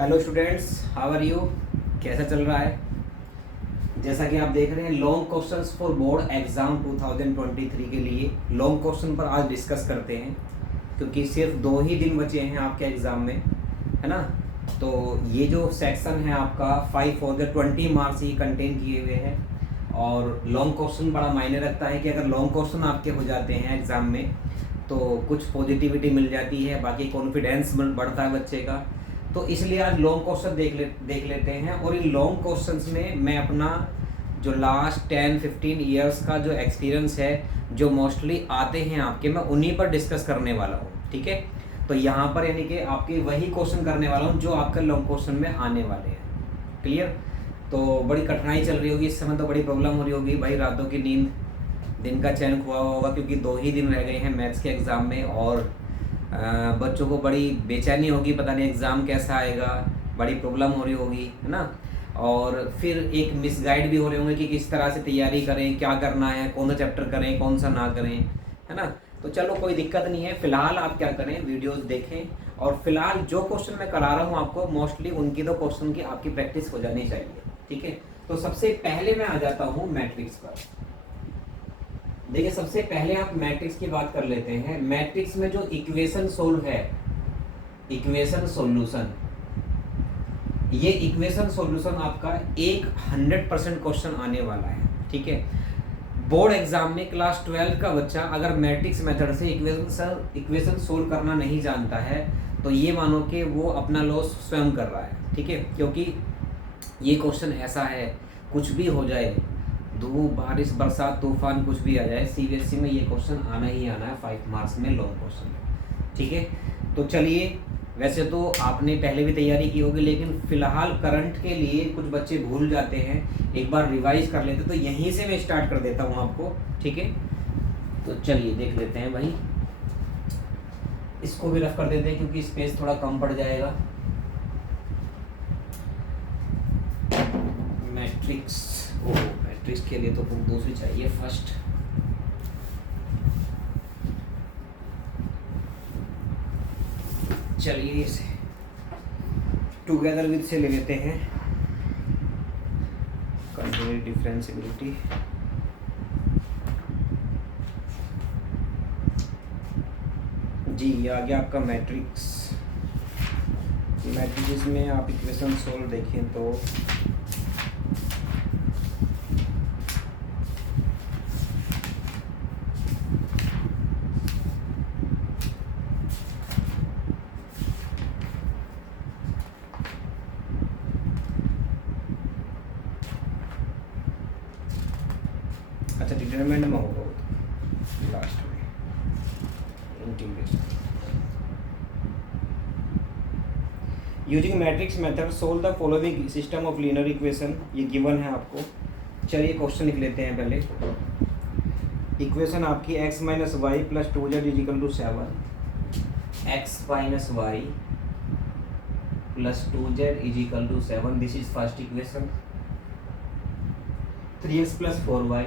Hello students, how are you. कैसा चल रहा है? जैसा कि आप देख रहे हैं, long questions for board exam 2023 के लिए लॉन्ग क्वेश्चन पर आज डिस्कस करते हैं, क्योंकि सिर्फ 2 ही दिन बचे हैं आपके एग्ज़ाम में, है ना। तो ये जो सेक्शन है आपका 5 और 20 मार्क्स ही कंटेन किए हुए हैं। और लॉन्ग क्वेश्चन बड़ा मायने रखता है कि अगर लॉन्ग क्वेश्चन आपके हो जाते हैं एग्ज़ाम में तो कुछ पॉजिटिविटी मिल जाती है, बाकी कॉन्फिडेंस बढ़ता है बच्चे का। तो इसलिए आज लॉन्ग क्वेश्चन देख लेते हैं। और इन लॉन्ग क्वेश्चंस में मैं अपना जो लास्ट 10-15 ईयर्स का जो एक्सपीरियंस है, जो मोस्टली आते हैं आपके, मैं उन्हीं पर डिस्कस करने वाला हूँ। ठीक है, तो यहाँ पर यानी कि आपके वही क्वेश्चन करने वाला हूँ जो आपका लॉन्ग क्वेश्चन में आने वाले हैं। क्लियर? तो बड़ी कठिनाई चल रही होगी इस समय, तो बड़ी प्रॉब्लम हो रही होगी भाई, रातों की नींद, दिन का चैन खोआ होगा, क्योंकि 2 ही दिन रह गए हैं मैथ्स के एग्ज़ाम में। और बच्चों को बड़ी बेचैनी होगी, पता नहीं एग्ज़ाम कैसा आएगा, बड़ी प्रॉब्लम हो रही होगी, है ना। और फिर एक मिसगाइड भी हो रहे होंगे कि किस तरह से तैयारी करें, क्या करना है, कौन सा चैप्टर करें, कौन सा ना करें, है ना। तो चलो कोई दिक्कत नहीं है, फ़िलहाल आप क्या करें, वीडियोस देखें। और फिलहाल जो क्वेश्चन मैं करा रहा हूँ आपको, मोस्टली उनकी तो क्वेश्चन की आपकी प्रैक्टिस हो जानी चाहिए। ठीक है, तो सबसे पहले मैं आ जाता हूँ मैट्रिक्स पर। देखिए, सबसे पहले आप मैट्रिक्स की बात कर लेते हैं। मैट्रिक्स में जो इक्वेशन सोल्व है, इक्वेशन सॉल्यूशन, ये इक्वेशन सॉल्यूशन आपका 100% क्वेश्चन आने वाला है। ठीक है, बोर्ड एग्जाम में क्लास 12 का बच्चा अगर मैट्रिक्स मेथड से इक्वेशन सोल्व करना नहीं जानता है तो ये मानो कि वो अपना लॉस स्वयं कर रहा है। ठीक है, क्योंकि ये क्वेश्चन ऐसा है, कुछ भी हो जाए, धूप, बारिश, बरसात, तूफान, कुछ भी आ जाए, सीबीएसई में ये क्वेश्चन आना ही आना है 5 मार्क्स में, लॉन्ग क्वेश्चन। ठीक है, तो चलिए, वैसे तो आपने पहले भी तैयारी की होगी, लेकिन फिलहाल करंट के लिए कुछ बच्चे भूल जाते हैं, एक बार रिवाइज कर लेते, तो यहीं से मैं स्टार्ट कर देता हूँ आपको। ठीक है, तो चलिए देख लेते हैं भाई, इसको भी रफ कर देते हैं क्योंकि स्पेस थोड़ा कम पड़ जाएगा। मैट्रिक्स के लिए तो बुक दूसरी चाहिए फर्स्ट। चलिए इसे टुगेदर विद से ले लेते हैं, कंटिन्यू डिफरेंशिएबिलिटी। जी, ये आ गया आपका मैट्रिक्स। मैट्रिक्स में आप इक्वेशन सोल्व देखें तो अच्छा, डिटरमिनेंट में होगा वो लास्ट में, integration. Using matrix method solve the following system of linear equation, ये गिवन है आपको। चलिए क्वेश्चन लिख लेते हैं पहले। इक्वेशन आपकी x minus y plus 2z equal to 7, x minus y plus 2z equal to 7, this is first equation. 3x plus 4y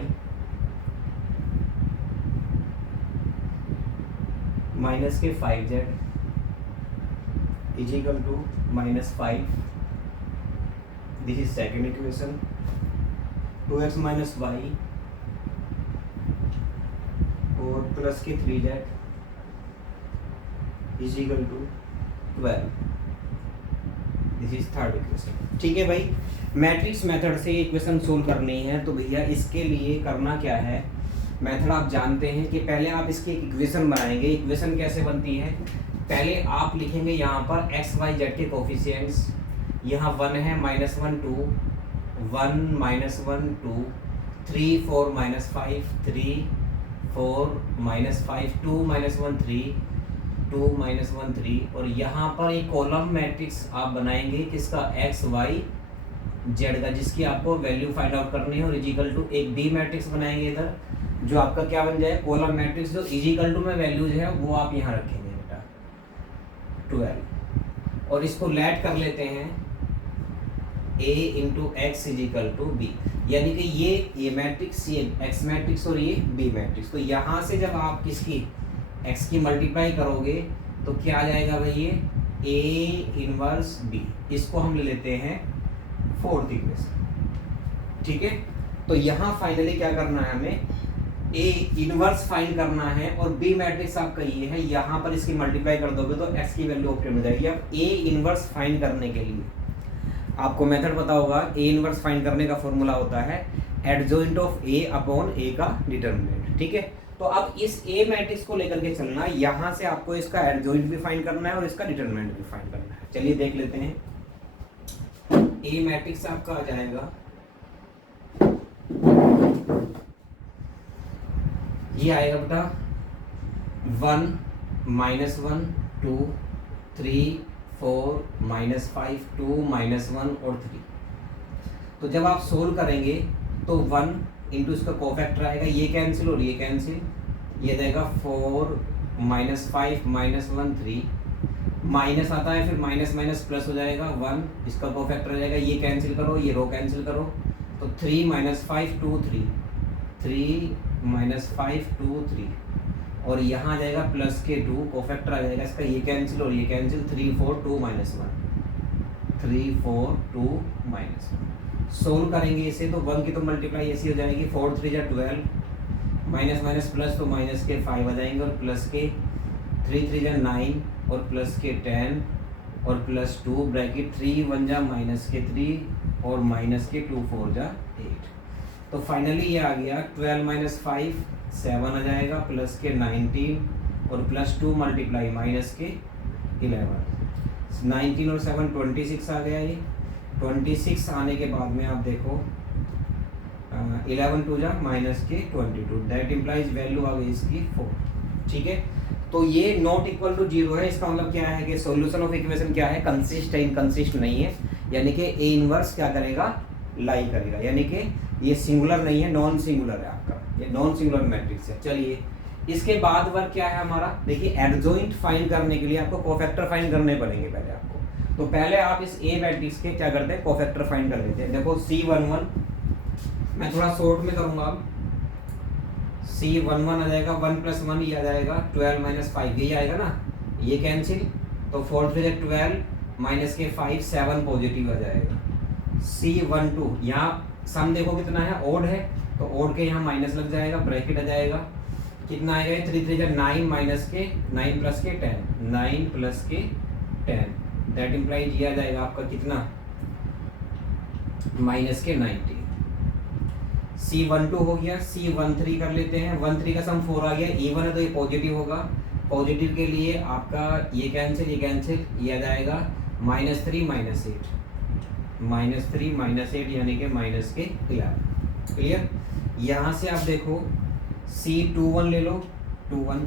minus के 5z equal to -5, this is second equation. 2x minus y और plus के 3z equal to 12, this is third equation. ठीक है भाई, matrix method से equation solve करनी है तो भैया इसके लिए करना क्या है, मेथड आप जानते हैं कि पहले आप इसकी एक इक्वेशन बनाएंगे। इक्वेशन कैसे बनती है, पहले आप लिखेंगे यहाँ पर x y z के कोफिशिएंट्स, यहाँ 1 है, -1 2, 1 -1 2, 3 4 -5 3 4 -5 2 -1 3 2 -1 3। और यहाँ पर एक कॉलम मैट्रिक्स आप बनाएंगे किसका, x y z का, जिसकी आपको वैल्यू फाइंड आउट करनी है। और इजिकल टू एक बी मैट्रिक्स बनाएंगे इधर, जो आपका क्या बन जाए, कॉलम मैट्रिक्स, जो इजिकल टू में वैल्यूज है वो आप यहाँ रखेंगे बेटा 12। और इसको लेट कर लेते हैं a into x equal to b, यानी कि ये मैट्रिक्स, ये एक्स मैट्रिक्स और ये बी मैट्रिक्स। तो यहाँ से जब आप किसकी x की मल्टीप्लाई करोगे तो क्या आ जाएगा भाई, ये ए इनवर्स बी, इसको हम ले लेते हैं फोर्थ इक्वेशन। ठीक है, तो यहाँ फाइनली क्या करना है हमें, ए इनवर्स फाइंड करना है और बी मैट्रिक्स आपका ये है, यहाँ पर इसकी मल्टीप्लाई कर दोगे तो एक्स की वैल्यू ऑब्टेन हो जाएगी। अब ए इनवर्स फाइंड करने के लिए आपको मेथड पता होगा, ए इनवर्स फाइंड करने का फॉर्मूला होता है एडजॉइंट ऑफ ए अपॉन ए का डिटरमिनेंट। ठीक है, तो अब इस ए मैट्रिक्स को लेकर के चलना, यहाँ से आपको इसका एडजॉइंट भी फाइंड करना है और इसका डिटरमिनेंट भी फाइंड करना है। चलिए देख लेते हैं। ए मैट्रिक्स आपका आ जाएगा, ये आएगा बेटा 1 -1 2 3 4 -5 2 -1 और 3। तो जब आप सोल्व करेंगे तो 1 इंटू इसका कोफैक्टर आएगा, ये कैंसिल और ये कैंसिल, ये देगा 4 -5 -1 3, माइनस आता है फिर माइनस माइनस प्लस हो जाएगा 1, इसका कोफैक्टर हो जाएगा, ये कैंसिल करो ये रो कैंसिल करो, तो 3 -5 2 3 3 -5 2 3 और यहाँ आ जाएगा प्लस के 2, कोफैक्टर आ जाएगा इसका, ये कैंसिल और ये कैंसिल, 3 4 2 -1 3 4 2 -1। सोल्व करेंगे इसे तो 1 की तो मल्टीप्लाई ऐसी हो जाएगी, 4 3 जा 12, माइनस माइनस प्लस तो माइनस के 5 आ जाएंगे और प्लस के 3 3 जा 9 और प्लस के 10 और प्लस 2 ब्रैकेट 3 1 जा माइनस के 3 और माइनस के 2 4 जा 8। तो फाइनली ये आ गया 12 - 5 7 आ जाएगा, प्लस के 19 और प्लस 2 मल्टीप्लाई माइनस के 11, 19 और 7 26 आ गया। ये 26 आने के बाद में आप देखो 11 2 जा माइनस के 22, दैट इम्प्लाइज वैल्यू आ गई इसकी 4। ठीक है, तो ये नॉट इक्वल टू 0 है, इसका मतलब क्या है कि सॉल्यूशन ऑफ इक्वेशन क्या है, कंसिस्ट है, इनकंसिस्ट नहीं है, यानी कि ए इनवर्स क्या करेगा, लाई करेगा, यानी कि ये सिंगुलर नहीं है, नॉन सिंगुलर है आपका, ये नॉन सिंगुलर मैट्रिक्स है। चलिए इसके बाद वर्क क्या है हमारा, देखिए एडजॉइंट फाइंड करने के लिए आपको कोफैक्टर फाइंड करने पड़ेंगे पहले आपको। तो पहले आप इस ए मैट्रिक्स के क्या करते हैं, कोफैक्टर फाइंड कर लेते हैं। देखो C11, मैं थोड़ा शॉर्ट में करूंगा, अब C11 आ जाएगा 1 + 1 ये आ जाएगा 12 - 5 ये आएगा ना, ये कैंसिल, तो 4 3 12 माइनस के 5 7 पॉजिटिव आ जाएगा। C12 यहाँ सम देखो कितना है, ओड है, तो ओड के यहाँ माइनस लग जाएगा, ब्रैकेट आ जाएगा, कितना आएगा 3 3 9 माइनस के 9 प्लस के 10 9 प्लस के 10, दैट इम्प्लाइज ये आ जाएगा आपका कितना माइनस के 90। C12 हो गया, C13 कर लेते हैं, 13 का सम 4 आ गया, इवन है तो ये पॉजिटिव होगा, पॉजिटिव के लिए आपका ये कैंसिल ये आ जाएगा -3 -8 -3 -8 यानी कि माइनस के 11। क्लियर, यहाँ से आप देखो C21 ले लो, 21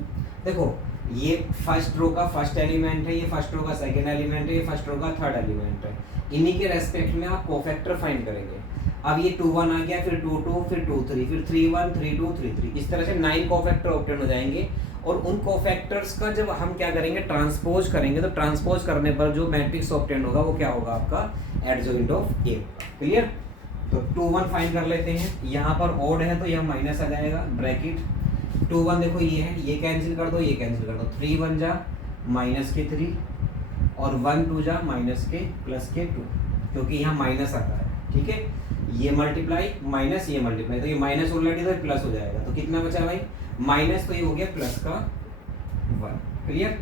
देखो ये फर्स्ट रो का फर्स्ट एलिमेंट है, ये फर्स्ट रो का सेकंड एलिमेंट है, ये फर्स्ट रो का थर्ड एलिमेंट है, इन्हीं के रेस्पेक्ट में आप कोफैक्टर फाइंड करेंगे। अब ये 21 आ गया, फिर 2 2 फिर 2 3 फिर 3 1 3 2 3 3, इस तरह से 9 कोफैक्टर ऑब्टेन हो जाएंगे। और उन कोफैक्टर्स का जब हम क्या करेंगे, ट्रांसपोज करेंगे, तो ट्रांसपोज करने पर जो मैट्रिक्स ऑब्टेन होगा वो क्या होगा, आपका एडजॉइंट ऑफ ए होगा। क्लियर, तो 21 फाइंड कर लेते हैं, यहाँ पर ओड है तो यह माइनस आ जाएगा, ब्रैकेट 21 देखो ये है, ये कैंसिल कर दो ये कैंसिल कर दो, 3 1 जा माइनस के 3 और 1 2 जा माइनस के प्लस के 2, क्योंकि यहाँ माइनस आता है। ठीक है, ये मल्टीप्लाई माइनस ये मल्टीप्लाई, तो ये माइनस ऑलरेडी तो प्लस हो जाएगा, तो कितना बचा भाई माइनस, तो ये हो गया प्लस का 1। क्लियर,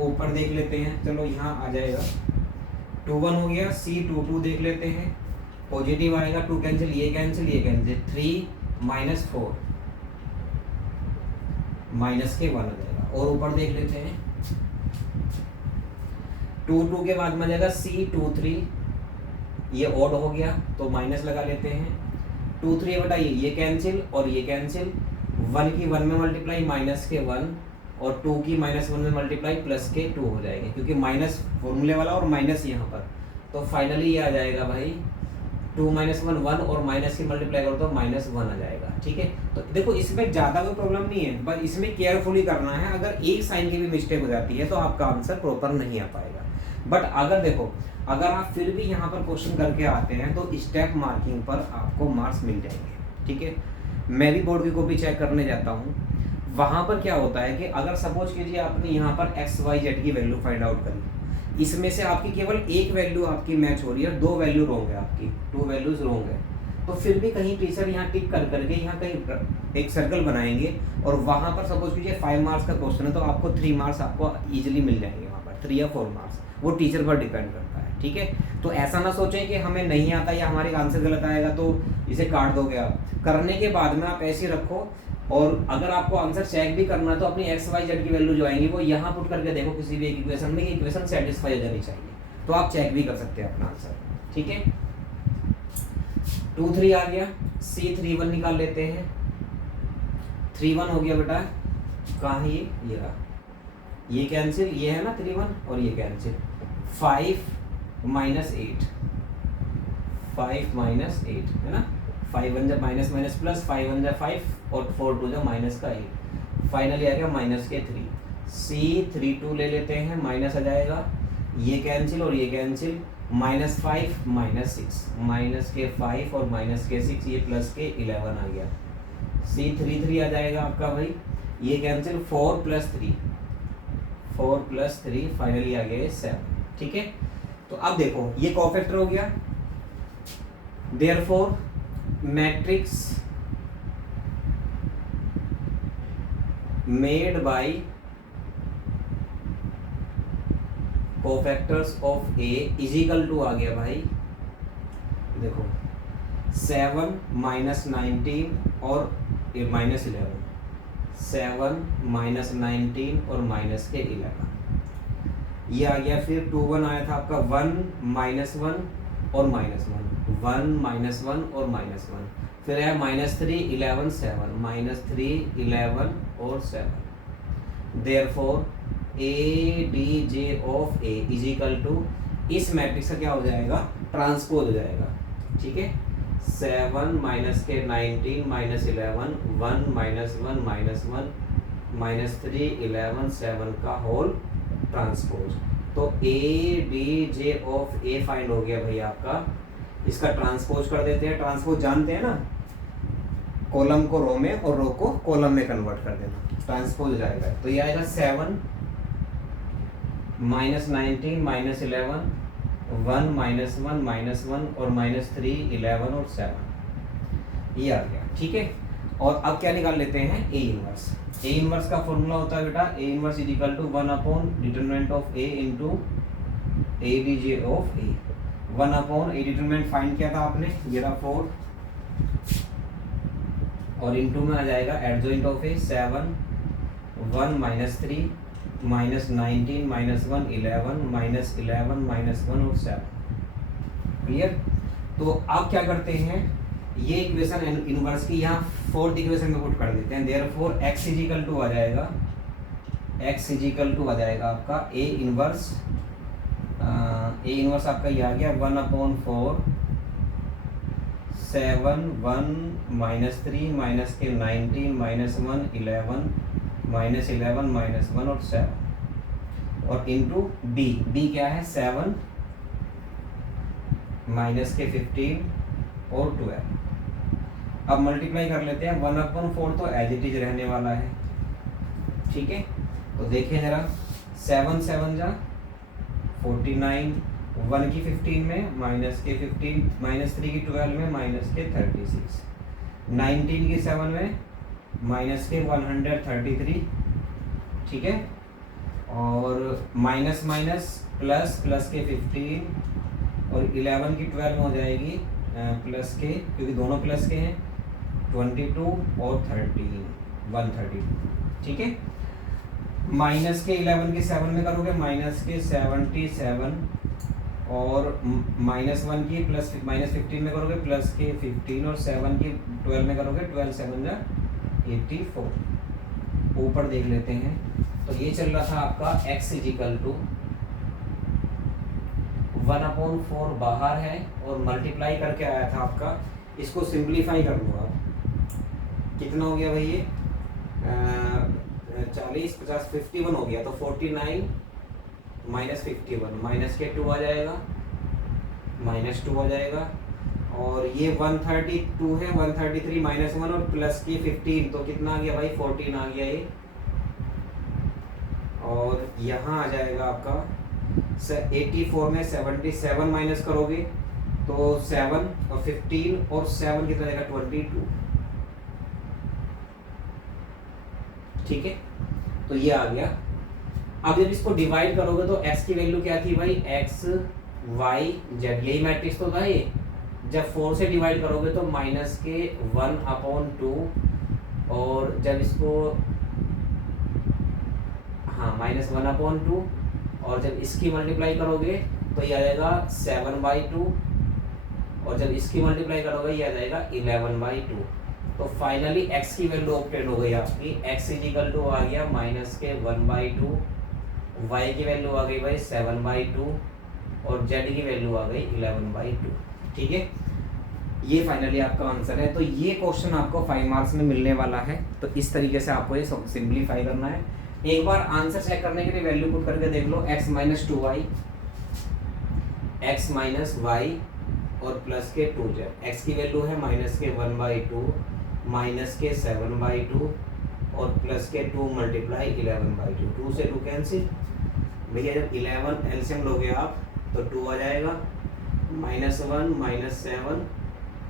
ऊपर देख लेते हैं, चलो यहाँ आ जाएगा 21 हो गया, C22 देख लेते हैं, पॉजिटिव आएगा, 2 कैंसिल ये कैंसिल ये कैंसिल, 3 - 4 माइनस के 1 आ जाएगा। और ऊपर देख लेते हैं 2 2 के बाद में आ जाएगा C23, ये ऑड हो गया तो माइनस लगा लेते हैं, 2 3 बटा ये कैंसिल और ये कैंसिल, 1 की 1 में मल्टीप्लाई माइनस के 1 और 2 की -1 में मल्टीप्लाई प्लस के 2 हो जाएंगे, क्योंकि माइनस फॉर्मूले वाला और माइनस यहाँ पर, तो फाइनली ये आ जाएगा भाई 2 - 1 1 और माइनस की मल्टीप्लाई करो तो -1 आ जाएगा। ठीक है, तो देखो इसमें ज़्यादा कोई प्रॉब्लम नहीं है, बस इसमें केयरफुली करना है, अगर एक साइन की भी मिस्टेक हो जाती है तो आपका आंसर प्रॉपर नहीं आ पाएगा। बट अगर देखो अगर आप फिर भी यहाँ पर क्वेश्चन करके आते हैं तो स्टेप मार्किंग पर आपको मार्क्स मिल जाएंगे। ठीक है, मैं भी बोर्ड की कॉपी चेक करने जाता हूँ, वहाँ पर क्या होता है कि अगर सपोज कीजिए आपने यहाँ पर XYZ की वैल्यू फाइंड आउट करी, इसमें से आपकी केवल एक वैल्यू आपकी मैच हो रही है, 2 वैल्यू रॉन्ग है आपकी, 2 वैल्यूज रॉन्ग है। तो फिर भी कहीं टीचर यहाँ टिक कर करके यहाँ कहीं एक सर्कल बनाएंगे और वहाँ पर सपोज कीजिए 5 मार्क्स का क्वेश्चन है तो आपको 3 मार्क्स आपको ईजिली मिल जाएंगे वहाँ पर, 3 या 4 मार्क्स, वो टीचर पर डिपेंड करता है। ठीक है, तो ऐसा ना सोचें कि हमें नहीं आता या हमारे आंसर गलत आएगा तो इसे काट दोगे आप। करने के बाद में आप ऐसे रखो, और अगर आपको आंसर चेक भी करना है तो अपनी एक्स वाई जेड की वैल्यू जो आएंगी वो यहाँ पुट करके देखो किसी भी एक इक्वेशन में, इक्वेशन सेटिस्फाई हो जानी चाहिए, तो आप चेक भी कर सकते हैं अपना आंसर। ठीक है, 2 3 आ गया, C31 निकाल लेते हैं। 3 1 हो गया बेटा, कहाँ है ये रहा, ये कैंसिल, ये है ना 3 1 और ये कैंसिल। 5 -8, 5 -8 है ना, 5 1 जा माइनस माइनस प्लस, 5 1 जा 5 और 4 2 जा माइनस का 8, फाइनली आ गया माइनस के 3। C32 ले लेते हैं, माइनस आ जाएगा, ये कैंसिल और ये कैंसिल, -5 -6, माइनस के 5 और माइनस के 6, ये प्लस के 11 आ गया। C33 आ जाएगा आपका भाई, ये कैंसिल, 4 + 3, 4 + 3, फाइनली आ गया 7। ठीक है, तो अब देखो ये कोफैक्टर हो गया, therefore matrix made by cofactors of A is equal to आ गया भाई, देखो 7 -19 और -11, 7 -19 और माइनस के 11, ये आ गया। फिर 2 1 आया था आपका, 1 -1 और -1, 1 -1 और -1, फिर है -3 11 7, -3 11 और 7। Therefore ADJ of A is equal to, इस मैट्रिक्स का क्या हो जाएगा, ट्रांसपोज हो जाएगा। ठीक है, 7 माइनस के 19 -11, 1 -1 -3 11 7 का होल ट्रांसपोज। तो ADJ ऑफ A फाइंड हो गया भाई आपका। इसका ट्रांसपोज कर देते हैं, ट्रांसपोज जानते हैं ना, कॉलम को रो में और रो को कॉलम में कन्वर्ट कर देना, ट्रांसपोज हो जाएगा। तो ये आएगा 7 -19 -11, 1 -1 और -3 11 और 7, ये आ गया। ठीक है, और अब क्या निकाल लेते हैं, A इनवर्स। A इनवर्स का फॉर्मूला होता है बेटा, A inverse is equal to determinant of A into ADJ of A। 1/A determinant find किया था आपने, ये रहा 4, और इंटू में आ जाएगा एडजॉइंट ऑफ A 7 1 -3 -19 -1 11 -11 -1 और 7। क्लियर। तो अब क्या करते हैं, ये इक्वेशन इनवर्स की यहाँ फोर्थ इक्वेशन में पुट कर देते हैं। Therefore x is equal to आ जाएगा, x इज इक्वल टू आ जाएगा आपका A इनवर्स, A इनवर्स आपका ये आ गया 1/4 7 1 -3 माइनस के 19 -1 11 -11 -1 और 7 और इंटू B क्या है 7 माइनस के 15 और 12। अब मल्टीप्लाई कर लेते हैं, 1/4 तो एज इट इज रहने वाला है। ठीक है, तो देखिए जरा, 7 7 जा 49, 1 की 15 में माइनस के 15, -3 की 12 में माइनस के 36, 19 की 7 में माइनस के 133। ठीक है, और माइनस माइनस प्लस, प्लस के 15 और 11 की 12 में हो जाएगी प्लस के, क्योंकि दोनों प्लस के हैं, 22 और 13 132। ठीक है, माइनस के 11 के 7 में करोगे माइनस के 77 और -1 की प्लस -15 में करोगे प्लस के 15 और 7 की 12 में करोगे 12 7 जा 84। ऊपर देख लेते हैं, तो ये चल रहा था आपका x इज इक्वल टू 1/4 बाहर है और मल्टीप्लाई करके आया था आपका। इसको सिंप्लीफाई कर लो आप, कितना हो गया भाई ये 40 50 51 हो गया, तो 49 -51 माइनस के 2 आ जाएगा, -2 आ जाएगा, और ये 132 है, 133 -1 और प्लस के 15, तो कितना आ गया भाई 14 आ गया ये, और यहाँ आ जाएगा आपका 84 में 77 माइनस करोगे तो 7 और 15 और 7 कितना रहेगा 22। ठीक है, तो ये आ गया। अब जब इसको डिवाइड करोगे तो x की वैल्यू क्या थी भाई, x y z, यही मैट्रिक्स तो था ये। जब 4 से डिवाइड करोगे तो माइनस के 1/2, और जब इसको हाँ -1/2, और जब इसकी मल्टीप्लाई करोगे तो ये आ जाएगा 7/2, और जब इसकी मल्टीप्लाई करोगे ये आ जाएगा 11/2। तो फाइनली x की वैल्यू ऑब्टेन हो गई आपकी, x इजिकल टू आ गया माइनस के 1/2, y की वैल्यू आ गई भाई 7/2, और z की वैल्यू आ गई 11/2। ठीक है, ये फाइनली आपका आंसर है। तो ये क्वेश्चन आपको 5 मार्क्स में मिलने वाला है। तो इस तरीके से आपको ये सिंप्लीफाई करना है। एक बार आंसर चेक करने के लिए वैल्यू पुट करके देख लो, x minus 2y, x minus y और प्लस के 2z। x की वैल्यू है माइनस के 1/2, माइनस के 7/2 और प्लस के 2 मल्टीप्लाई 11/2। 2 से 2 कैंसिल भैया, जब 11 एलसीएम लोगे आप तो 2 आ जाएगा, -1 -7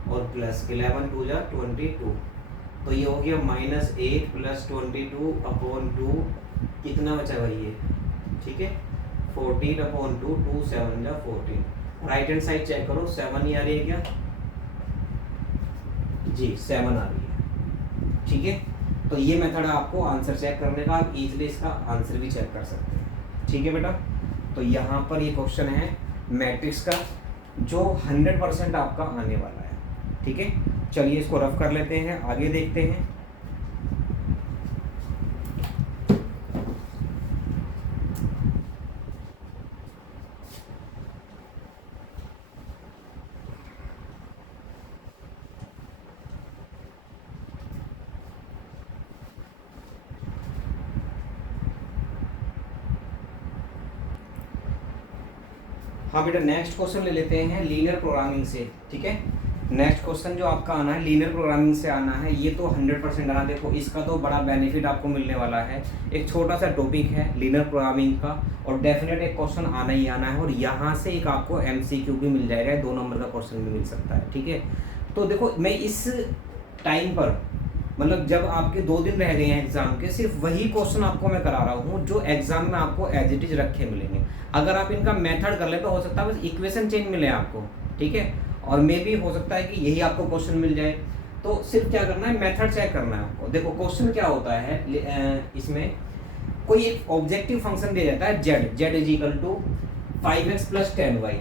और प्लस 11 2 जा 22। तो ये हो गया -8 + 22/2, कितना बचा भाई ये, ठीक है 14/2, 2 7 जा 14। राइट हैंड साइड चेक करो, 7 ही आ रही है क्या जी, 7 आ रही है। ठीक है, तो ये मेथड है आपको आंसर चेक करने का, आप इजीली इसका आंसर भी चेक कर सकते हैं। ठीक है बेटा, तो यहाँ पर ये क्वेश्चन है मैट्रिक्स का जो 100% आपका आने वाला है। ठीक है, चलिए इसको रफ कर लेते हैं, आगे देखते हैं। हाँ बेटा, नेक्स्ट क्वेश्चन ले लेते हैं लीनियर प्रोग्रामिंग से। ठीक है, नेक्स्ट क्वेश्चन जो आपका आना है लीनियर प्रोग्रामिंग से आना है। ये तो 100% आना, देखो इसका तो बड़ा बेनिफिट आपको मिलने वाला है। एक छोटा सा टॉपिक है लीनियर प्रोग्रामिंग का, और डेफिनेट एक क्वेश्चन आना ही आना है, और यहाँ से एक आपको MCQ भी मिल जाएगा, 2 नंबर का क्वेश्चन भी मिल सकता है। ठीक है, तो देखो मैं इस टाइम पर, मतलब जब आपके 2 दिन रह गए हैं एग्जाम के, सिर्फ वही क्वेश्चन आपको मैं करा रहा हूँ जो एग्जाम में आपको एज इट इज रखे मिलेंगे। अगर आप इनका मेथड कर ले तो हो सकता है बस इक्वेशन चेंज मिले आपको। ठीक है, और मे भी हो सकता है कि यही आपको क्वेश्चन मिल जाए। तो सिर्फ क्या करना है, मेथड चेक करना है आपको। देखो क्वेश्चन क्या होता है, इसमें कोई एक ऑब्जेक्टिव फंक्शन दिया जाता है z equal to 5x + 10y।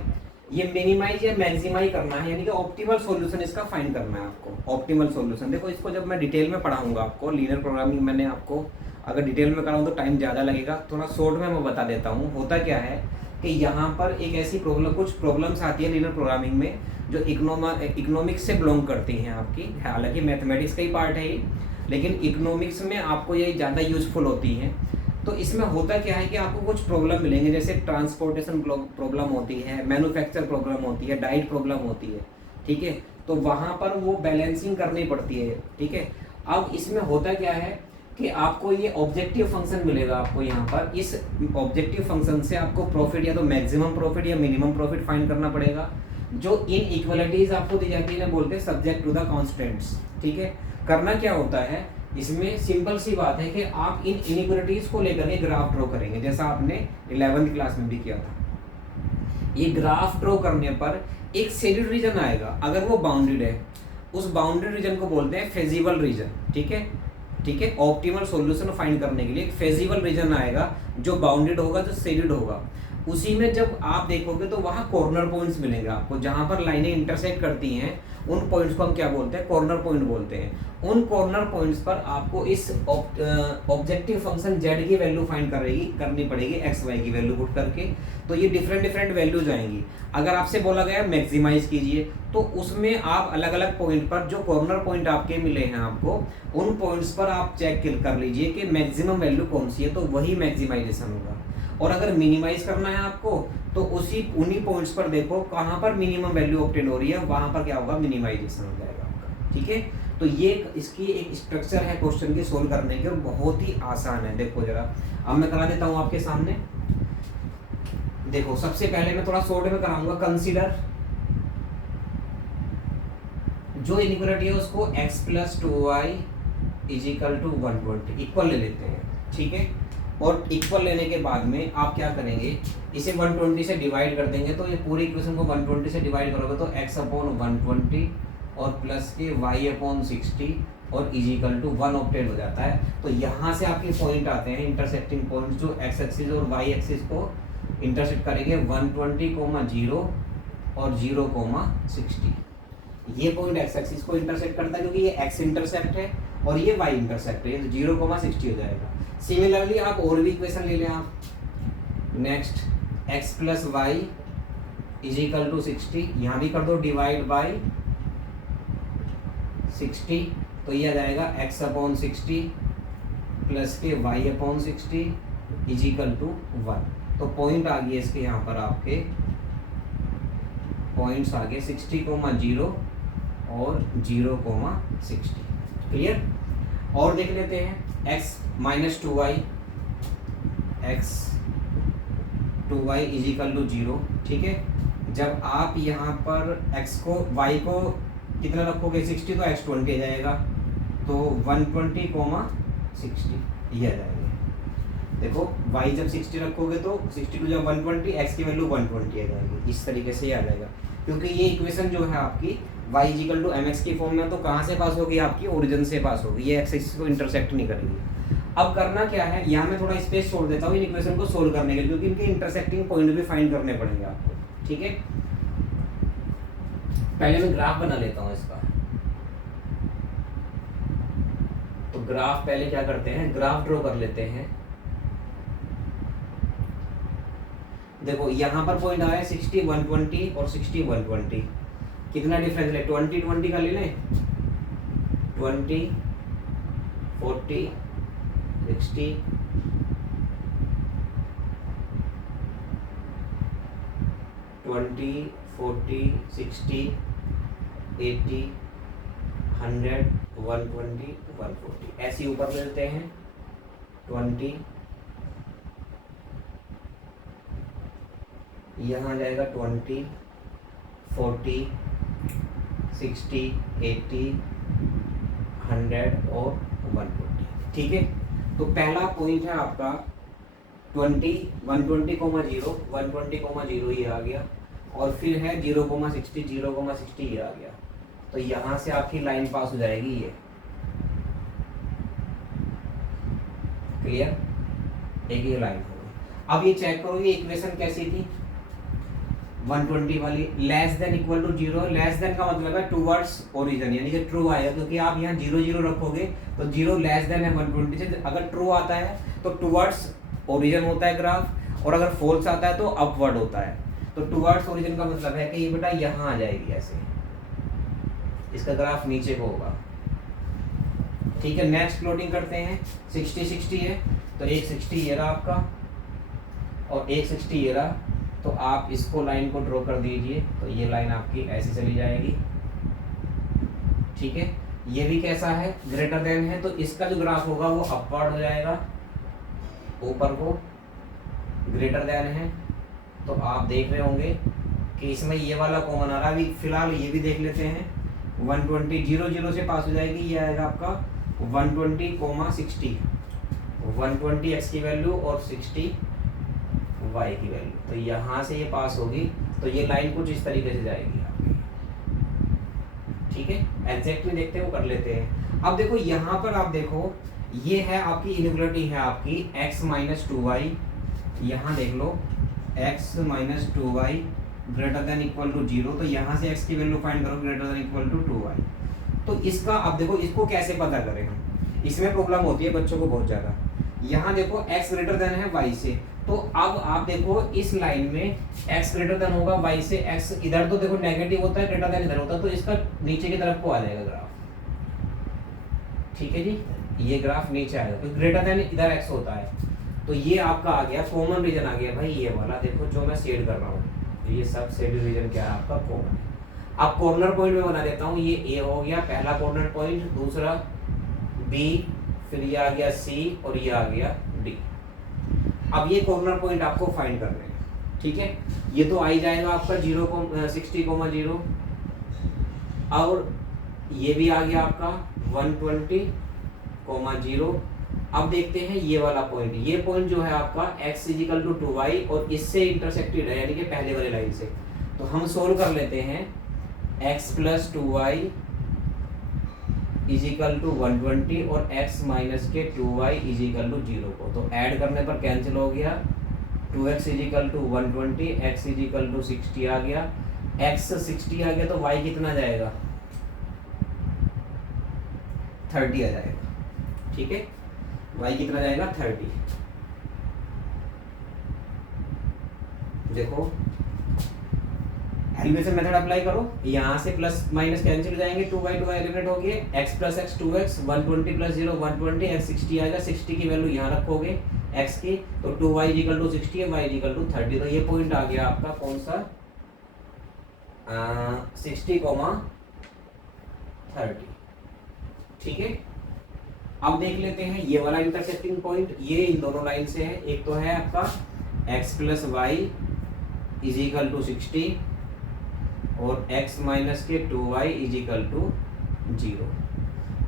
ये मिनिमाइज या मैक्सिमाइज करना है, यानी कि ऑप्टिमल सॉल्यूशन इसका फाइंड करना है आपको। ऑप्टिमल सॉल्यूशन देखो, इसको जब मैं डिटेल में पढ़ाऊंगा आपको लीनियर प्रोग्रामिंग, मैंने आपको अगर डिटेल में कराऊँ तो टाइम ज़्यादा लगेगा, थोड़ा शॉर्ट में मैं बता देता हूँ। होता क्या है कि यहाँ पर एक ऐसी प्रॉब्लम, कुछ प्रॉब्लम्स आती है लीनियर प्रोग्रामिंग में जो इकोनॉमिक्स से बिलोंग करती हैं आपकी। हालांकि मैथमेटिक्स का ही पार्ट है ये, लेकिन इकोनॉमिक्स में आपको ये ज़्यादा यूजफुल होती हैं। तो इसमें होता क्या है कि आपको कुछ प्रॉब्लम मिलेंगे, जैसे ट्रांसपोर्टेशन प्रॉब्लम होती है, मैन्युफैक्चर प्रॉब्लम होती है, डाइट प्रॉब्लम होती है। ठीक है, तो वहाँ पर वो बैलेंसिंग करनी पड़ती है। ठीक है, अब इसमें होता क्या है कि आपको ये ऑब्जेक्टिव फंक्शन मिलेगा आपको यहाँ पर। इस ऑब्जेक्टिव फंक्शन से आपको प्रॉफिट या तो मैक्सिमम प्रॉफिट या मिनिमम प्रॉफिट फाइंड करना पड़ेगा। जो इन इक्वलिटीज आपको दी जाती है ना, बोलते हैं सब्जेक्ट टू द कॉन्स्टेंट्स। ठीक है, करना क्या होता है इसमें, सिंपल सी बात है कि आप इन इनइक्वलिटीज को लेकर के ग्राफ ड्रॉ करेंगे, जैसा आपने 11वीं क्लास में भी किया था। ये ग्राफ ड्रॉ करने पर एक शेडेड रीजन आएगा, अगर वो बाउंडेड है, उस बाउंडेड रीजन को बोलते हैं फेजिबल रीजन। ठीक है, ठीक है, ऑप्टिमल सॉल्यूशन फाइंड करने के लिए एक फेजिबल रीजन आएगा जो बाउंडेड होगा, जो शेडेड होगा। उसी में जब आप देखोगे तो वहाँ कॉर्नर पॉइंट्स मिलेंगे आपको, जहाँ पर लाइनें इंटरसेक्ट करती हैं उन पॉइंट्स को हम क्या बोलते हैं, कॉर्नर पॉइंट बोलते हैं। उन कॉर्नर पॉइंट्स पर आपको इस ऑब्जेक्टिव फंक्शन z की वैल्यू फाइंड करनी पड़ेगी, x y की वैल्यू पुट करके। तो ये डिफरेंट वैल्यूज आएंगी। अगर आपसे बोला गया मैक्सिमाइज कीजिए, तो उसमें आप अलग अलग पॉइंट पर जो कॉर्नर पॉइंट आपके मिले हैं आपको, उन पॉइंट्स पर आप चेक कर लीजिए कि मैक्सिमम वैल्यू कौन सी है, तो वही मैक्सिमाइजेशन होगा। और अगर मिनिमाइज करना है आपको, तो उन्हीं पॉइंट्स पर देखो कहाँ पर मिनिमम वैल्यू ऑब्टेन हो रही है, वहाँ पर क्या होगा, मिनिमाइजेशन हो जाएगा आपका। ठीक है, तो ये इसकी एक स्ट्रक्चर है क्वेश्चन के सोल्व करने की, और बहुत ही आसान है। देखो जरा, अब मैं करा देता हूँ आपके सामने। देखो सबसे पहले मैं थोड़ा शॉर्ट में कराऊंगा। कंसीडर जो इनइक्वालिटी है उसको x plus 2y is equal to 120 equal ले लेते हैं, ठीक है। और इक्वल लेने के बाद में आप क्या करेंगे, इसे 120 से डिवाइड कर देंगे, तो ये पूरी इक्वेशन को 120 से डिवाइड करोगे तो x अपॉन 120 और प्लस के y अपॉन 60 और इज इक्वल टू 1 ऑब्टेन हो जाता है। तो यहाँ से आपके पॉइंट आते हैं इंटरसेक्टिंग पॉइंट जो x एक्सिस और y एक्सिस को इंटरसेक्ट करेंगे 120,0 और 0,60। ये पॉइंट x एक्सिस को इंटरसेक्ट करता है क्योंकि ये x इंटरसेप्ट है और ये y इंटरसेप्ट है, तो 0,60 हो जाएगा। सिमिलरली आप और भी इक्वेशन ले लें आप। Next x plus y is equal to 60, यहाँ भी कर दो डिवाइड बाई 60, तो ये आ जाएगा x अपॉन 60 प्लस के y upon 60 is equal to 1। तो पॉइंट आ गए इसके यहाँ पर आपके पॉइंट्स आ गए 60,0 और 0,60। क्लियर। और देख लेते हैं x minus 2y is equal to 0, ठीक है। जब आप यहाँ पर x को y को कितना रखोगे 60, तो x 20 आ जाएगा, तो 120,60 ये आ जाएगा। देखो y जब 60 रखोगे तो 62 जब 120, x की वैल्यू 120 आ जाएगी। इस तरीके से ये आ जाएगा, क्योंकि ये इक्वेशन जो है आपकी y इक्वल टू mx की फॉर्म में, तो कहाँ से पास होगी आपकी ओरिजिन से पास होगी, ये x एक्सिस को इंटरसेक्ट नहीं करेगी। अब करना क्या है, यहाँ मैं थोड़ा स्पेस छोड़ देता हूँ इन इक्वेशन को सोल्व करने के लिए, क्योंकि इनके इंटरसेक्टिंग पॉइंट भी फाइंड करने पड़ेंगे आपको, ठीक है। पहले मैं ग्राफ बना लेता हूँ इसका। तो ग्राफ पहले क्या करते हैं, ग्राफ ड्रॉ कर लेते हैं। देखो यहाँ पर पॉइंट आया 60 120 और 60 120, कितना डिफरेंस है 20 20 का ले लें, 20 40 60 20 40 60 80 100 120 140 ऐसे ऊपर लेते हैं 20, यहाँ जाएगा 20 40 60 80 100 और 140, ठीक है। तो पहला पॉइंट है आपका 20 120,0 120,0 ये आ गया, और फिर है 0,60 0,60 ये आ गया। तो यहाँ से आपकी लाइन पास हो जाएगी ये, क्लियर। एक ये लाइन होगी। अब ये चेक करो ये इक्वेशन कैसी थी 120 वाली, less than equal to 0। Less than का मतलब है टूवर्ड्स ओरिजिन, यानी कि ट्रू आएगा, क्योंकि आप यहाँ 0 0 रखोगे तो 0 लेस देन है 120 से। अगर ट्रू आता है तो टूवर्ड्स ओरिजिन होता है ग्राफ, और अगर फॉल्स आता है तो अपवर्ड होता है। तो टूवर्ड्स ओरिजिन का मतलब है कि ये बेटा यहाँ आ जाएगी ऐसे, इसका ग्राफ नीचे को होगा, ठीक है। नेक्स्ट प्लॉटिंग करते हैं 60 60 है, तो एक 60 ये रहा आपका और एक 60 ये रहा, तो आप इसको लाइन को ड्रॉ कर दीजिए। तो ये लाइन आपकी ऐसी चली जाएगी, ठीक है। ये भी कैसा है, ग्रेटर देन है, तो इसका जो ग्राफ होगा वो अपवर्ड हो जाएगा, ऊपर को ग्रेटर देन है। तो आप देख रहे होंगे कि इसमें ये वाला कॉमन आ रहा है। अभी फिलहाल ये भी देख लेते हैं 120 0 0 से पास हो जाएगी, ये आएगा आपका 120,60 120 x की वैल्यू और 60 y की वैल्यू। तो यहाँ से ये पास होगी, तो ये लाइन कुछ इस तरीके से जाएगी आपकी, ठीक है। एग्जैक्ट में देखते हैं वो कर लेते हैं। अब देखो यहाँ पर आप देखो ये है आपकी इनइक्वालिटी है आपकी x माइनस 2y, यहाँ देख लो x minus 2y greater than equal to 0। तो यहाँ से x की वैल्यू फाइंड करो greater than equal to 2y। तो इसका अब देखो इसको कैसे पता करें हम, इसमें प्रॉब्लम होती है बच्चों को बहुत ज़्यादा। यहाँ देखो x ग्रेटर देन है y से, तो अब आप देखो इस लाइन में x ग्रेटर देन होगा y से, x इधर तो देखो नेगेटिव होता है, ग्रेटर देन इधर होता है, तो इसका नीचे की तरफ को आ जाएगा ग्राफ, ठीक है जी। ये ग्राफ नीचे आएगा तो ग्रेटर देन इधर x होता है, तो ये आपका आ गया कॉमन रीजन आ गया भाई, ये वाला देखो जो मैं शेड कर रहा हूँ, ये सब शेड रीजन क्या है आपका कॉमन है। अब कॉर्नर पॉइंट में बना देता हूँ, ये A हो गया पहला कॉर्नर पॉइंट, दूसरा B, फिर ये आ गया C और ये आ गया D। अब ये कॉर्नर पॉइंट आपको फाइंड करने हैं, ठीक है, ये तो आ ही जाएगा आपका 60,0। और ये भी आ गया आपका 120,0। अब देखते हैं ये वाला पॉइंट, ये पॉइंट जो है आपका x इजिकल टू 2y और इससे इंटरसेक्टेड है, यानी कि पहले वाली लाइन से। तो हम सोल्व कर लेते हैं x plus 2y equal to 120 और x माइनस के 2y इजिकल टू 0 को। तो ऐड करने पर कैंसिल हो गया, 2x equal to 120, x equal to 60 आ गया, x 60 आ गया तो y कितना जाएगा, 30 आ जाएगा। ठीक है, y कितना जाएगा, 30। देखो एलिमिनेशन मेथड अप्लाई करो, यहाँ से प्लस माइनस कैंसिल हो जाएंगे, 2y एलिमिनेट हो गए, x plus x 2x, 120 plus 0 120, x 60 आएगा, 60 की वैल्यू यहाँ रखोगे x की, तो 2y इजिकल टू 60 है, y इजिकल टू 30। तो ये पॉइंट आ गया आपका कौन सा, 60,30। ठीक है, अब देख लेते हैं ये वाला इंटरसेक्टिंग पॉइंट, ये इन दोनों लाइन से है। एक तो है आपका x plus y equal to 60 और x माइनस के 2y equal to 0,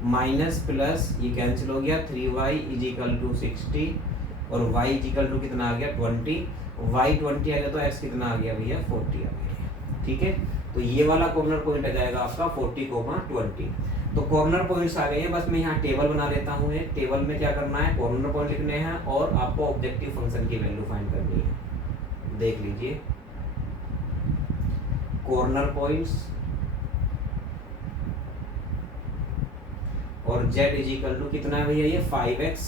minus plus ये कैंसिल हो गया, 3y इजिकल टू 60 और y इजिकल टू कितना आ गया, 20, y 20 आ गया तो x कितना आ गया भैया, 40 आ गया। ठीक है, तो ये वाला कॉर्नर पॉइंट आ जाएगा आपका 40,20। तो कॉर्नर पॉइंट्स आ गए हैं, बस मैं यहाँ टेबल बना लेता हूँ। एक टेबल में क्या करना है, कॉर्नर पॉइंट लिखने हैं और आपको ऑब्जेक्टिव फंक्शन की वैल्यू फाइंड करनी है। देख लीजिए कॉर्नर पॉइंट्स और z इजिकल टू कितना है भैया, ये 5x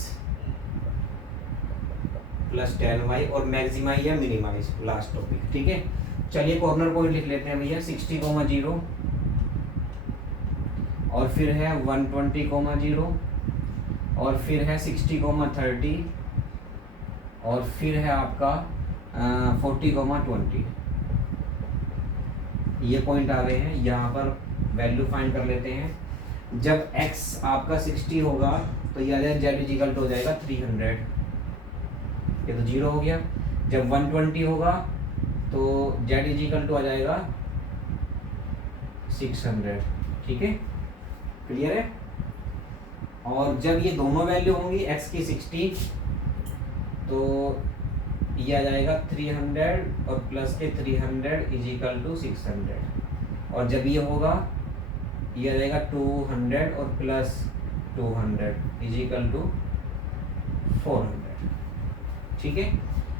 प्लस 10y और मैक्सिमाइज या मिनिमाइज लास्ट टॉपिक। ठीक है, चलिए कॉर्नर पॉइंट लिख लेते हैं भैया, 60,0 और फिर है 120,0 और फिर है 60,30 और फिर है आपका 40,20। ये पॉइंट आ गए हैं, यहाँ पर वैल्यू फाइंड कर लेते हैं। जब x आपका 60 होगा तो ये आ जाएगा z इजिकल टू हो जाएगा 300, ये तो 0 हो गया। जब 120 होगा तो z इजिकल टू आ जाएगा 600। ठीक है, क्लियर है। और जब ये दोनों वैल्यू होंगी x की 60 तो ये आ जाएगा 300 और प्लस के 300 इजिकल टू 600। और जब ये होगा ये आ जाएगा 200 और प्लस 200 इजिकल टू 400। ठीक है,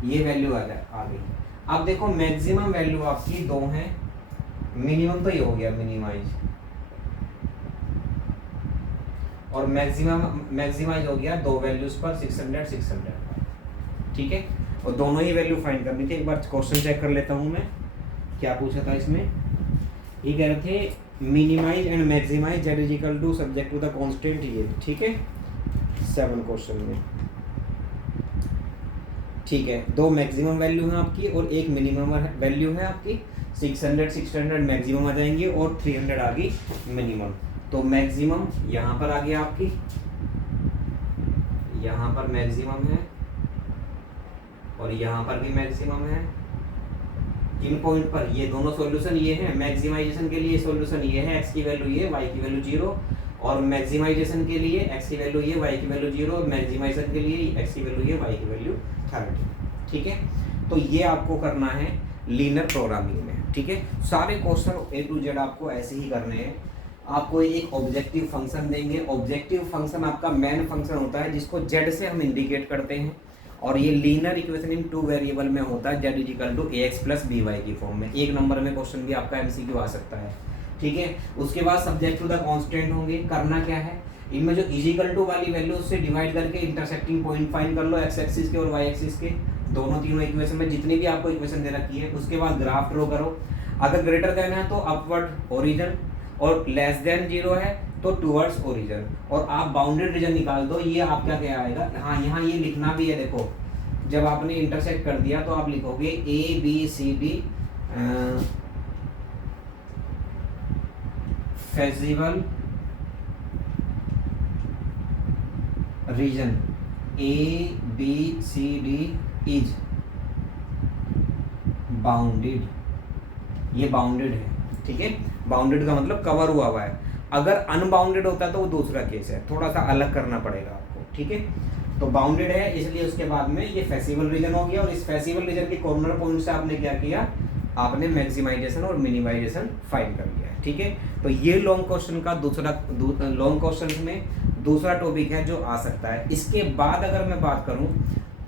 ये वैल्यू आ गई। अब देखो मैक्सिमम वैल्यू आपकी दो है, मिनिमम तो ये हो गया मिनिमाइज और मैक्सिमाइज हो गया दो वैल्यूज पर 600 600। ठीक है, और दोनों ही वैल्यू फाइंड करनी थी। एक बार क्वेश्चन चेक कर लेता हूँ मैं, क्या पूछा था इसमें। ये कह रहे थे minimize and maximize z equal to subject to the constant ये। ठीक है, 7 क्वेश्चन में। ठीक है, दो मैक्सिमम वैल्यू है आपकी और एक मिनिमम वैल्यू है आपकी। 600 600 मैक्सिमम आ जाएंगे और 300 आ गई मिनिमम। तो मैक्सिमम यहाँ पर आ गया आपकी, यहाँ पर मैक्सिमम है और यहाँ पर भी मैक्सिमम है। इन पॉइंट पर ये दोनों सॉल्यूशन ये है, मैक्सिमाइजेशन के लिए सॉल्यूशन ये है, x की वैल्यू ये, y की वैल्यू 0, और मैक्सिमाइजेशन के लिए x की वैल्यू ये, y की वैल्यू 0, और मैक्सिमाइजेशन के लिए x की वैल्यू ये, y की वैल्यू 30। ठीक है, तो ये आपको करना है लीनियर प्रोग्रामिंग में। ठीक है, सारे क्वेश्चन A to Z आपको ऐसे ही करने हैं। आपको एक ऑब्जेक्टिव फंक्शन देंगे, ऑब्जेक्टिव फंक्शन आपका मेन फंक्शन होता है जिसको z से हम इंडिकेट करते हैं, और ये लीनियर इक्वेशन इन 2 वेरिएबल में होता है, z equal to ax plus by की फॉर्म में। एक नंबर में क्वेश्चन भी आपका MCQ आ सकता है। ठीक है, उसके बाद सब्जेक्ट टू द कांस्टेंट होंगे। करना क्या है, इनमें जो इजिकल टू वाली वैल्यू उससे डिवाइड करके इंटरसेक्टिंग पॉइंट फाइंड कर लो, x एक्सिस के और y एक्सिस के, दोनों तीनों इक्वेशन में जितनी भी आपको इक्वेशन दे रखी है। उसके बाद ग्राफ ड्रॉ करो, अगर ग्रेटर देन है तो अपवर्ड ओरिजिन, और लेस देन 0 है तो टुवर्ड्स ओरिजिन, और आप बाउंडेड रीजन निकाल दो। ये आपका क्या आएगा, हाँ यहाँ ये लिखना भी है। देखो जब आपने इंटरसेक्ट कर दिया तो आप लिखोगे ABCD feasible reason, ABCD is bounded, ये बाउंडेड है, ठीक है। बाउंडेड का मतलब कवर हुआ है। अगर अनबाउंडेड होता है तो वो दूसरा केस है, थोड़ा सा अलग करना पड़ेगा आपको, ठीक है। तो बाउंडेड है इसलिए उसके बाद में ये फेसिबल रीजन हो गया, और इस फेसिबल रीजन के कॉर्नर पॉइंट से आपने क्या किया, आपने मैक्सिमाइजेशन और मिनिमाइजेशन फाइंड कर लिया है, ठीक है। तो ये लॉन्ग क्वेश्चन का लॉन्ग क्वेश्चन में दूसरा टॉपिक है जो आ सकता है। इसके बाद अगर मैं बात करूं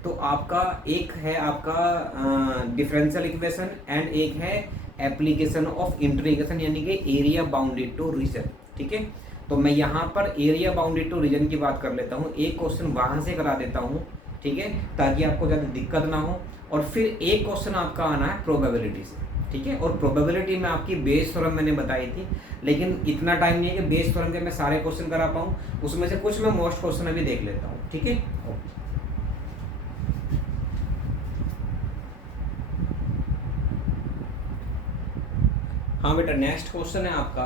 तो आपका एक है आपका डिफरेंशियल इक्वेशन एंड एक है एप्लीकेशन ऑफ इंटीग्रेशन, यानी कि एरिया बाउंडेड टू रीजन, ठीक है। तो मैं यहाँ पर एरिया बाउंडेड टू रीजन की बात कर लेता हूँ, एक क्वेश्चन वहाँ से करा देता हूँ, ठीक है, ताकि आपको ज़्यादा दिक्कत ना हो। और फिर एक क्वेश्चन आपका आना है प्रोबेबिलिटी से, ठीक है। और प्रोबेबिलिटी में आपकी बेस थ्योरम मैंने बताई थी, लेकिन इतना टाइम नहीं है कि बेस थ्योरम के मैं सारे क्वेश्चन करा पाऊँ, उसमें से कुछ मैं मोस्ट क्वेश्चन अभी देख लेता हूँ, ठीक है। हाँ बेटा, नेक्स्ट क्वेश्चन है आपका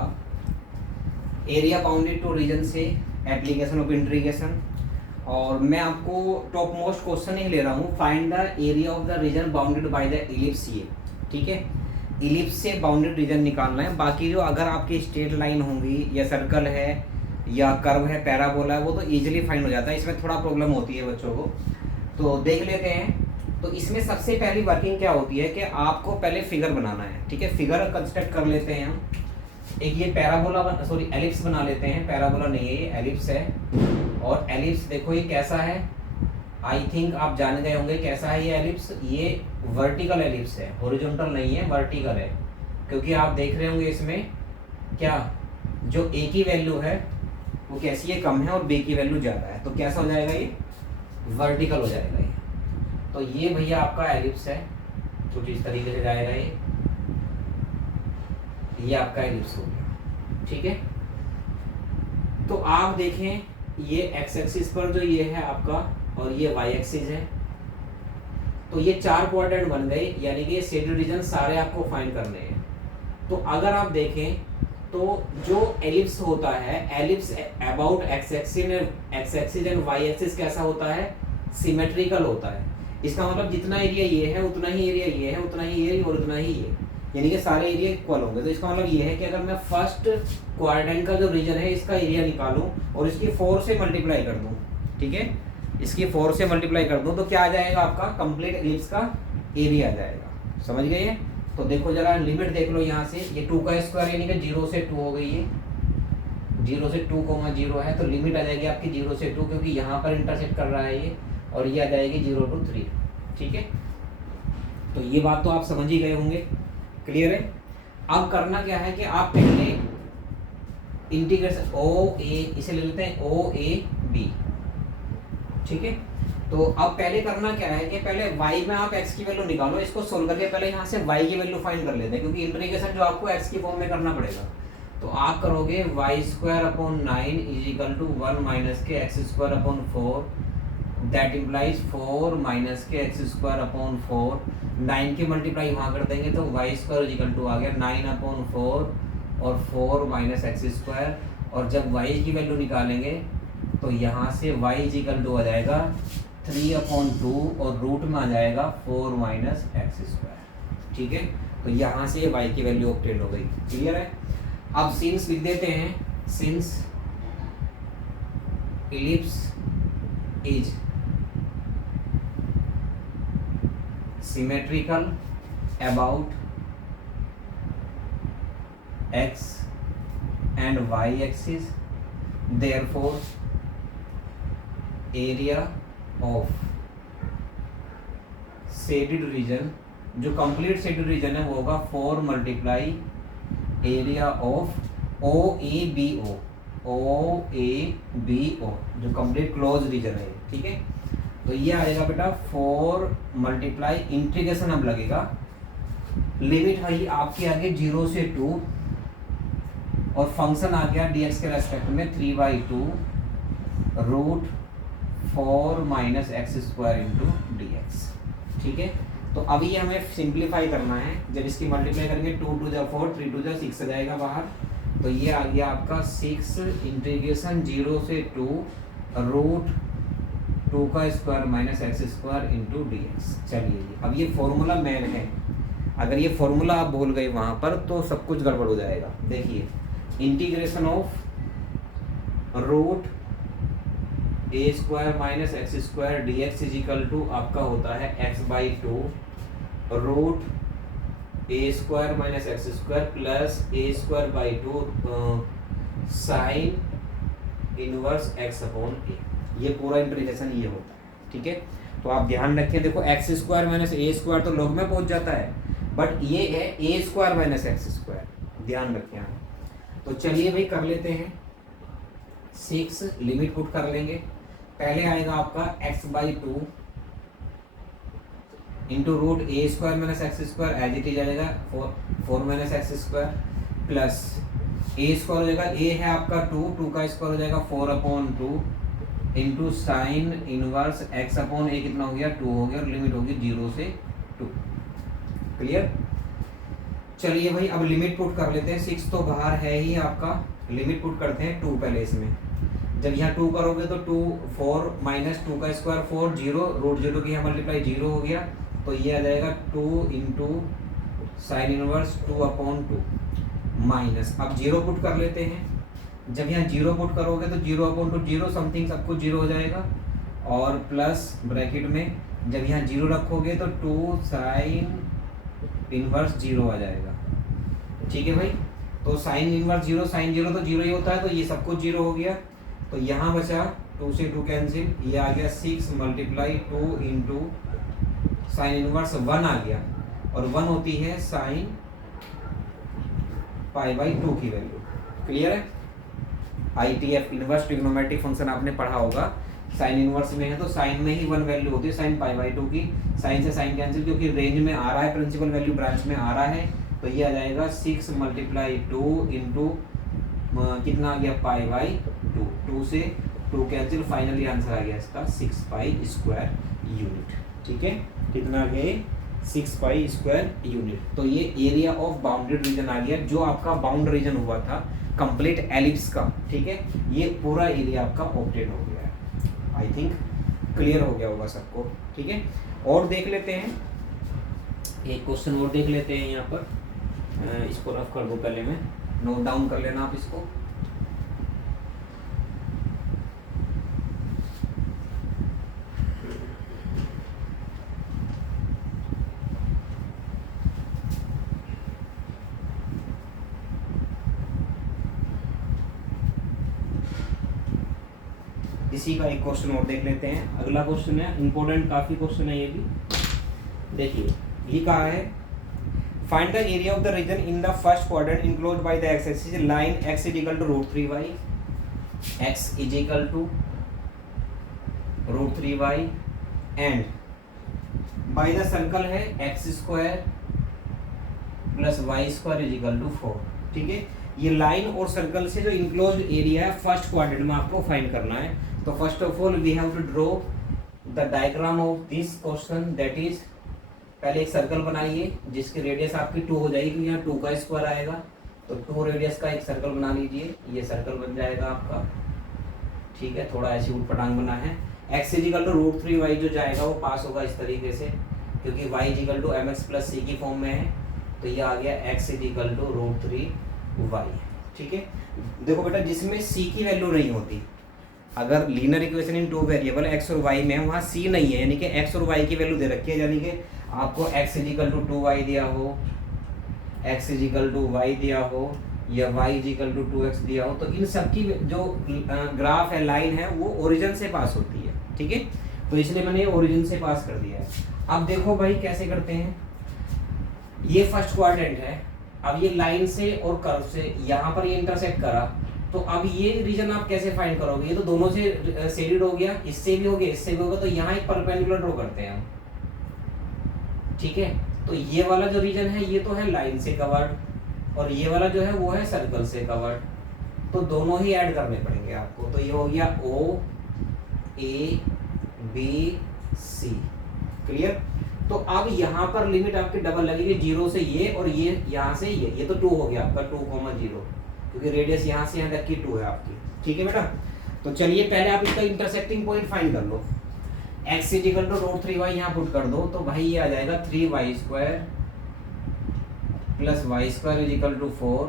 एरिया बाउंडेड टू रीजन से एप्लीकेशन ऑफ इंटीग्रेशन, और मैं आपको टॉप मोस्ट क्वेश्चन ही ले रहा हूँ, find the area of the reason bounded by the ellipse, ये ठीक है। इलिप्स से बाउंडेड रीजन निकालना है। बाकी जो अगर आपकी स्ट्रेट लाइन होंगी या सर्कल है या कर्व है, पैराबोला है, वो तो इजीली फाइंड हो जाता है, इसमें थोड़ा प्रॉब्लम होती है बच्चों को। तो देख लेते हैं। तो इसमें सबसे पहली वर्किंग क्या होती है कि आपको पहले फिगर बनाना है, ठीक है। फिगर कंस्ट्रक्ट कर लेते हैं हम। एक ये पैराबोला एलिप्स बना लेते हैं, पैराबोला नहीं है ये एलिप्स है। और एलिप्स देखो ये कैसा है, आई थिंक आप जान गए होंगे कैसा है ये एलिप्स। ये वर्टिकल एलिप्स है, हॉरिजॉन्टल नहीं है, वर्टिकल है, क्योंकि आप देख रहे होंगे इसमें क्या, जो ए की वैल्यू है वो कैसी है, कम है, और बी की वैल्यू ज़्यादा है, तो कैसा हो जाएगा ये, वर्टिकल हो जाएगा ये। तो ये भैया आपका एलिप्स है, कुछ इस तरीके से जाएगा ये आपका एलिप्स हो गया, ठीक है। तो आप देखें ये एक्स एक्सिस पर जो ये है आपका, और ये वाई एक्सिस है, तो ये 4 क्वाड्रेंट बन गए, यानी कि शेडेड रीजन सारे आपको फाइंड करने हैं। तो अगर आप देखें तो जो एलिप्स होता है, ellipse about x axis and y axis कैसा होता है, सिमेट्रिकल होता है। इसका मतलब जितना एरिया ये है उतना ही एरिया ये है, उतना ही एरिया और उतना ही ये, यानी कि सारे एरिया इक्वल होंगे। तो इसका मतलब ये है कि अगर मैं फर्स्ट क्वाड्रेंट का जो रीजन है इसका एरिया निकालूं और इसकी 4 से मल्टीप्लाई कर दूं, ठीक है, इसकी 4 से मल्टीप्लाई कर दूं, तो क्या आ जाएगा आपका कंप्लीट एलिप्स का एरिया आ जाएगा। समझ गए। तो देखो जरा लिमिट देख लो यहाँ से, ये 2 का स्क्वायर यानी कि 0 से 2 हो गई, ये 0 से 2, 0 है, तो लिमिट आ जाएगी आपकी 0 से 2, क्योंकि यहाँ पर इंटरसेक्ट कर रहा है ये, और ये आ जाएगी 0 to 3, ठीक है। तो ये बात तो आप समझ ही गए होंगे, क्लियर है। अब करना क्या है कि आप पहले इंटीग्रेशन ओ ए, इसे ले लेते हैं ओ ए बी, ठीक है। तो अब पहले करना क्या है कि पहले y में आप x की वैल्यू निकालो, इसको सोल्व करके पहले यहाँ से y की वैल्यू फाइंड कर लेते हैं, क्योंकि इंटीग्रेशन जो आपको x की फॉर्म में करना पड़ेगा। तो आप करोगे y²/9 = 1 माइनस के x²/4, दैट इम्प्लाइज 4 माइनस के x²/4, 9 की मल्टीप्लाई वहाँ कर देंगे तो y² आ गया 9/4 और 4 माइनस x², और जब y की वैल्यू निकालेंगे तो यहाँ से y आ जाएगा 3/2 और रूट में आ जाएगा 4 माइनस x², ठीक है। तो यहाँ से y की वैल्यू ऑब्टेन हो गई, क्लियर है। अब सिंस लिख देते हैं, since ellipse is symmetrical about x and y axis, therefore area of shaded region, जो कंप्लीट शेडेड रीजन है वो होगा 4 multiply area of O A B O, O A B O, जो कंप्लीट क्लोज रीजन है, ठीक है। तो ये आएगा बेटा 4 मल्टीप्लाई इंटीग्रेशन अब लगेगा, लिमिट है आपकी आगे 0 से 2, और फंक्शन आ गया dx के रेस्पेक्ट में 3/2 root 4 minus x² into dx, ठीक है। तो अभी ये हमें सिंप्लीफाई करना है, जब इसकी मल्टीप्लाई करेंगे 2 2 जा 4, 3 2 जा 6 आ जाएगा बाहर, तो ये आ गया आपका 6 इंटीग्रेशन 0 से 2 रूट 2 का square minus x² into dx। चलिए अब ये फॉर्मूला मैन है, अगर ये फॉर्मूला आप भूल गए वहाँ पर तो सब कुछ गड़बड़ हो जाएगा। देखिए integration of root a square minus x square d x is equal to आपका होता है x by two root a square minus x square plus a square by two sine inverse x upon a. ये पूरा integration ये होता है, ठीक है। तो आप ध्यान रखें, देखो एक्स स्क्वायर माइनस ए स्क्वायर तो लॉग में पहुंच जाता है, बट ये है ए स्क्वायर माइनस एक्स स्क्वायर, ध्यान रखें आप। तो चलिए भाई कर लेते हैं 6 लिमिट पुट कर लेंगे। पहले आएगा आपका x by two into root a square minus x square as it is आएगा 4 minus x square plus a square हो जाएगा, ए है आपका 2 का स्क्वायर हो जाएगा 4 upon 2 into sine inverse x upon a कितना हो गया 2 हो गया और लिमिट होगी 0 से 2। क्लियर। चलिए भाई अब लिमिट पुट कर लेते हैं। 6 तो बाहर है ही आपका, लिमिट पुट करते हैं 2 पहले इसमें। जब यहाँ 2 करोगे तो 2 4 माइनस 2 का स्क्वायर 4 0 रूट 0 की मल्टीप्लाई 0 हो गया, तो ये आ जाएगा 2 into sine inverse 2 upon 2 minus, अब 0 पुट कर लेते हैं। जब यहाँ 0 पुट करोगे तो 0 अपॉन 2 0 समथिंग सब कुछ 0 हो जाएगा और प्लस ब्रैकेट में जब यहाँ 0 रखोगे तो 2 साइन इनवर्स 0 आ जाएगा, ठीक है भाई। तो साइन इनवर्स 0 साइन 0 तो 0 ही होता है, तो ये सब कुछ 0 हो गया। तो यहाँ बचा 2 से 2 कैंसिल, ये आ गया 6 मल्टीप्लाई 2 इंटू साइन इनवर्स 1 आ गया और 1 होती है साइन पाई बाई 2 की वैल्यू। क्लियर है। ITF इनवर्स ट्रिग्नोमेट्रिक फंक्शन आपने पढ़ा होगा, साइन इनवर्स में है तो साइन में ही 1 वैल्यू होती है साइन पाई बाई 2 की। साइन से साइन कैंसिल, क्योंकि रेंज में आ रहा है, प्रिंसिपल वैल्यू ब्रांच में आ रहा है, तो ये आ जाएगा 6 मल्टीप्लाई 2 इंटू कितना आ गया पाई बाई 2 से 2 कैंसिल, फाइनली आंसर आ गया इसका 6 पाई स्क्वायर यूनिट। ठीक है, कितना आ गया 6 पाई स्क्वायर यूनिट। तो ये एरिया ऑफ बाउंडेड रीजन आ गया, जो आपका बाउंड रीजन हुआ था कंप्लीट एलिप्स का। ठीक है, ये पूरा एरिया आपका ऑब्टेन हो गया है। आई थिंक क्लियर हो गया होगा सबको। ठीक है, और देख लेते हैं, एक क्वेश्चन और देख लेते हैं यहाँ पर। इसको रफ कर दो, पहले मैं नोट डाउन कर लेना आप इसको। इसी का एक क्वेश्चन और देख लेते हैं। अगला क्वेश्चन है इंपॉर्टेंट, काफी क्वेश्चन है ये भी। देखिए ये कहा है, find the area of the region in the first quadrant enclosed by the x axis line x is equal to √3y, x is equal to √3y and by the circle है x square plus y square is equal to 4। ठीक है, ये line और circle से जो enclosed area है first quadrant में आपको फाइंड करना है। तो first of all we have to draw the diagram of this question, that is पहले एक सर्कल बनाइए जिसकी रेडियस आपकी 2 हो जाएगी, यहाँ 2 का स्क्वायर आएगा, तो 2 रेडियस का एक सर्कल बना लीजिए, ये सर्कल बन जाएगा आपका। ठीक है, थोड़ा ऐसी उटपटांग बना है। x is equal to √3y जो जाएगा वो पास होगा इस तरीके से, क्योंकि y is equal to mx plus c की फॉर्म में है, तो ये आ गया x is equal to √3y। ठीक है, देखो बेटा जिसमें c की वैल्यू नहीं होती, अगर linear equation in 2 variable x और y में है, वहाँ c नहीं है, यानी कि x और y की वैल्यू दे रखी है, यानी कि आपको x is equal to 2y दिया हो, x is equal to y दिया हो या y is equal to 2x दिया हो, तो इन सब की जो ग्राफ है, लाइन है, वो ओरिजिन से पास होती है। ठीक है, तो इसलिए मैंने ओरिजिन से पास कर दिया है। अब देखो भाई कैसे करते हैं, ये फर्स्ट क्वाड्रेंट है, अब ये लाइन से और कर्व से यहाँ पर ये इंटरसेक्ट करा, तो अब ये रीजन आप कैसे फाइंड करोगे, ये तो दोनों से शेडेड हो गया, इससे भी हो गया, इससे भी होगा, तो यहाँ एक परपेंडिकुलर ड्रॉ करते हैं हम। ठीक है, तो ये वाला जो रीजन है ये तो है लाइन से कवर्ड और ये वाला जो है वो है सर्कल से कवर्ड, तो दोनों ही ऐड करने पड़ेंगे आपको। तो ये हो गया O A B C। Clear. तो अब यहाँ पर लिमिट आपकी डबल लगेगी, 0 से ये और ये यहाँ से ये तो 2 हो गया आपका 2,0, क्योंकि रेडियस यहाँ से यहाँ तक की 2 है आपकी। ठीक है बेटा, तो चलिए पहले आप इसका इंटरसेक्टिंग पॉइंट फाइंड कर लो। x is equal to √3y यहाँ पुट कर दो, तो भाई ये आ जाएगा 3y square plus y square is equal to 4,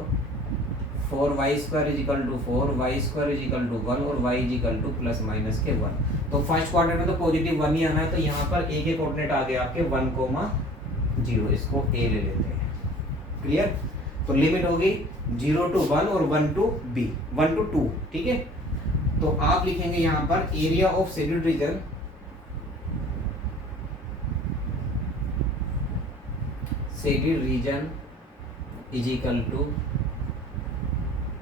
4y square is equal to 4, y square is equal to 1 और y is equal to plus minus के 1। तो फर्स्ट क्वाड्रेंट में तो पॉजिटिव 1 ही आना है, तो यहाँ पर a के कोऑर्डिनेट आ गए आपके 1,0, इसको a ले लेते हैं। क्लियर? तो लिमिट होगी 0 to 1 और 1 to b, 1 to 2। ठीक है, तो आप लिखेंगे यहाँ पर area of shaded region, shaded region is equal to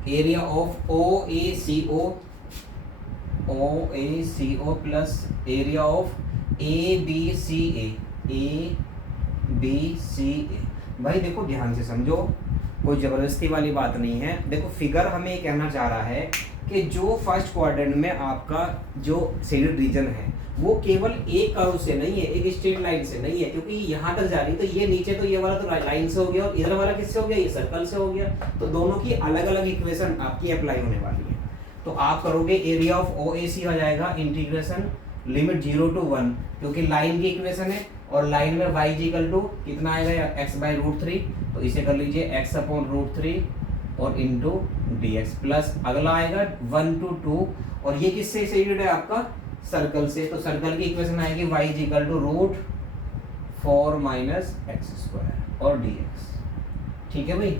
area of OACO plus area of ABCA। भाई देखो ध्यान से समझो, कोई जबरदस्ती वाली बात नहीं है। देखो फिगर हमें ये कहना चाह रहा है कि जो फर्स्ट क्वाड्रेंट में आपका जो शेडेड रीजन है वो केवल एक कर्व से नहीं है, एक स्ट्रेट लाइन से नहीं है, क्योंकि यहाँ तक जा रही तो ये नीचे तो ये वाला तो लाइन से हो गया और इधर वाला किससे हो गया, ये सर्कल से हो गया। तो दोनों की अलग अलग इक्वेशन आपकी अप्लाई होने वाली है। तो आप करोगे एरिया ऑफ OAC हो जाएगा इंटीग्रेशन लिमिट 0 to 1, क्योंकि लाइन की इक्वेशन है और लाइन में y इक्वल टू कितना आएगा x/√3, तो इसे कर लीजिए x/√3 और इंटू dx प्लस अगला आएगा 1 to 2 और ये किससे शेडेड है आपका सर्कल से, तो सर्कल की इक्वेशन आएगी y इक्वल टू √4 - x² और dx। ठीक है भाई,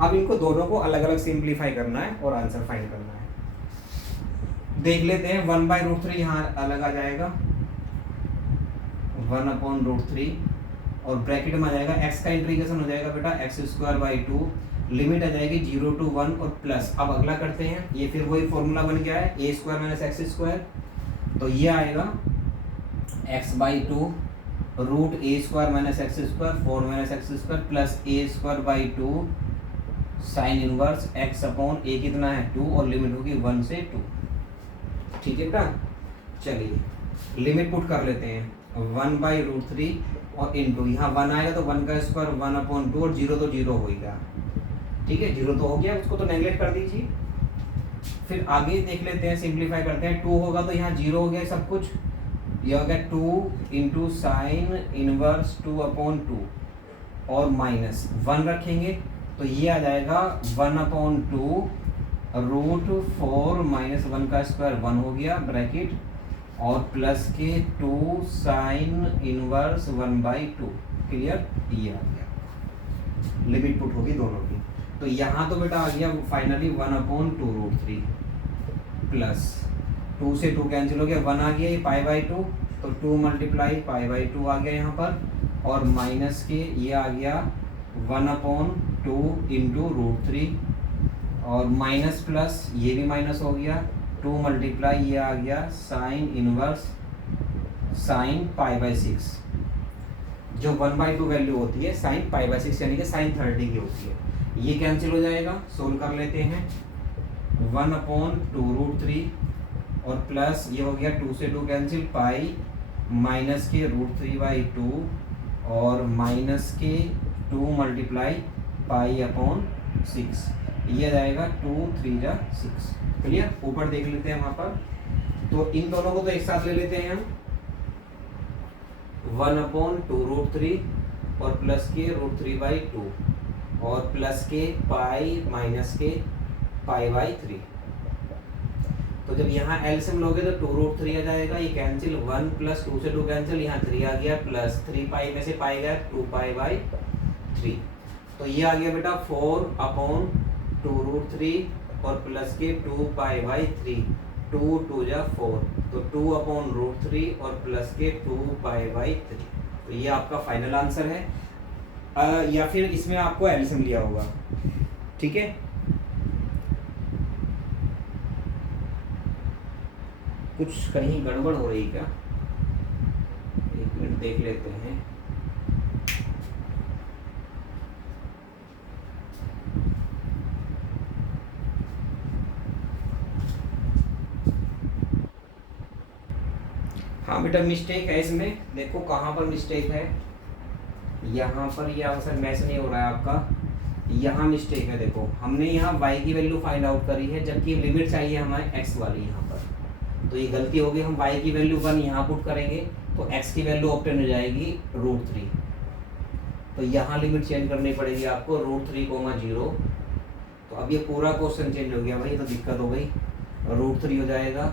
अब इनको दोनों को अलग अलग सिंप्लीफाई करना है और आंसर फाइंड करना है। देख लेते हैं 1/√3 यहाँ अलग आ जाएगा 1/√3 और ब्रैकेट में आ जाएगा x का इंटीग्रेशन हो जाएगा बेटा x²/2, लिमिट आ जाएगी 0 to 1 और प्लस। अब अगला करते हैं, ये फिर वही फॉर्मूला बन गया है a² - x², तो ये आएगा x/2 √a² - x² 4 - x² plus a²/2 sine inverse x/a कितना है 2 और लिमिट होगी 1 से 2। ठीक है बेटा, चलिए लिमिट पुट कर लेते हैं 1/√3 और इंटू यहाँ 1 आएगा तो 1 का स्क्वायर 1/2 और 0 तो 0 हो गया। ठीक है, 0 तो हो गया, उसको तो नेगलेक्ट कर दीजिए। फिर आगे देख लेते हैं, सिंप्लीफाई करते हैं। 2 होगा तो यहाँ 0 हो गया सब कुछ, यह हो गया 2 इंटू साइन इनवर्स 2/2 और माइनस 1 रखेंगे तो ये आ जाएगा 1/2 √4 - 1 का स्क्वायर 1 हो गया ब्रैकेट और प्लस के 2 साइन इनवर्स 1/2। क्लियर, ये आ गया, लिमिट पुट होगी दोनों की। तो यहाँ तो बेटा आ गया फाइनली 1/2√3 प्लस 2 से 2 कैंसिल हो गया, 1 आ गया, ये π/2 तो 2 × π/2 आ गया यहाँ पर और माइनस के ये आ गया 1/2 इंटू √3 और माइनस प्लस ये भी माइनस हो गया 2 × ये आ गया साइन इनवर्स साइन π/6, जो 1/2 वैल्यू होती है साइन π/6 यानी कि साइन 30 की होती है। ये कैंसिल हो जाएगा, सोल्व कर लेते हैं 1/2√3 और प्लस ये हो गया 2 से 2 कैंसिल पाई माइनस के √3/2 और माइनस के 2 × π/6, ये जाएगा 2 3 6। क्लियर, ऊपर देख लेते हैं वहां पर, तो इन दोनों को तो एक साथ ले लेते हैं हम 1/2√3 और प्लस के √3/2 और प्लस के पाई माइनस के π/3। तो जब यहाँ एलसीएम लोगे तो 2√3 आ जाएगा, ये कैंसिल 1 प्लस 2 से 2 कैंसिल, यहाँ 3 आ गया प्लस 3 पाई में से पाई गया 2π/3। तो ये आ गया बेटा 4/2√3 और प्लस के 2π/3, 2 2 4 तो 2/√3 और प्लस के 2π/3। तो ये आपका फाइनल आंसर है, या फिर इसमें आपको एलसीएम लिया होगा। ठीक है, कुछ कहीं गड़बड़ हो रही क्या, एक मिनट देख लेते हैं। हाँ बेटा मिस्टेक है इसमें, देखो कहाँ पर मिस्टेक है, यहाँ पर ये आंसर मैच नहीं हो रहा है आपका, यहाँ मिस्टेक है। देखो हमने यहाँ y की वैल्यू फाइंड आउट करी है जबकि लिमिट चाहिए हमारे x वाली यहाँ पर, तो ये गलती होगी। हम y की वैल्यू 1 यहाँ पुट करेंगे तो x की वैल्यू ऑब्टेन हो जाएगी √3। तो यहाँ लिमिट चेंज करनी पड़ेगी आपको √3, 0। तो अब ये पूरा क्वेश्चन चेंज हो गया भाई, तो दिक्कत हो गई। √3 हो जाएगा,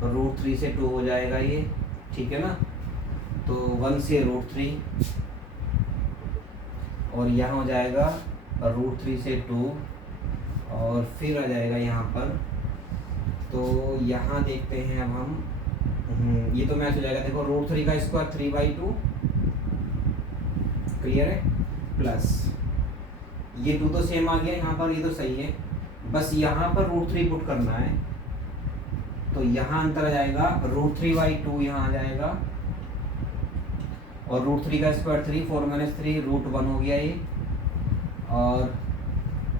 तो √3 से 2 हो जाएगा ये, ठीक है ना। तो 1 से √3 और यहाँ हो जाएगा √3 से 2 और फिर आ जाएगा यहाँ पर। तो यहाँ देखते हैं अब हम, ये तो मैच हो जाएगा। देखो √3 का स्क्वायर 3/2, क्लियर है, प्लस ये 2 तो सेम आ गया यहाँ पर, ये तो सही है। बस यहाँ पर √3 पुट करना है, तो यहाँ अंतर आ जाएगा √3/2 यहाँ आ जाएगा, और √3 का स्क्वायर 3, 4 - 3 √1 हो गया ये, और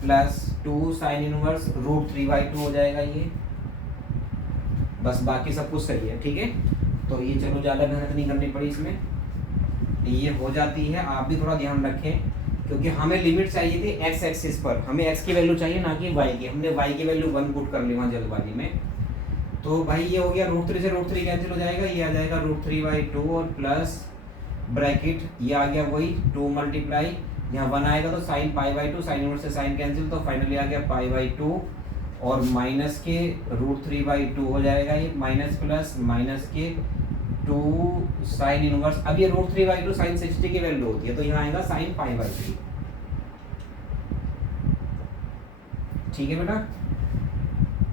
प्लस 2 साइन इनवर्स √3/2 हो जाएगा ये। बस बाकी सब कुछ सही है, ठीक है। तो ये चलो ज़्यादा मेहनत नहीं करनी पड़ी इसमें, ये हो जाती है। आप भी थोड़ा ध्यान रखें, क्योंकि हमें लिमिट चाहिए थी एक्स एक्सिस पर, हमें एक्स की वैल्यू चाहिए ना कि वाई की। हमने वाई की वैल्यू 1 पुट कर ली वहाँ जल्दबाजी में। तो भाई ये हो गया, √3 से √3 कैंसिल हो जाएगा, ये आ जाएगा √3/2 और प्लस ब्रैकेट ये आ गया वही 2 मल्टीप्लाई, यहाँ 1 आएगा तो साइन π/2, साइन इनवर्स से साइन कैंसिल, तो फाइनली आ गया π/2 और माइनस के √3/2 हो जाएगा ये, माइनस प्लस माइनस के 2 साइन इनवर्स। अब ये √3/2 साइन 60 की वैल्यू होती है, तो यहाँ आएगा साइन π/3, ठीक है बेटा।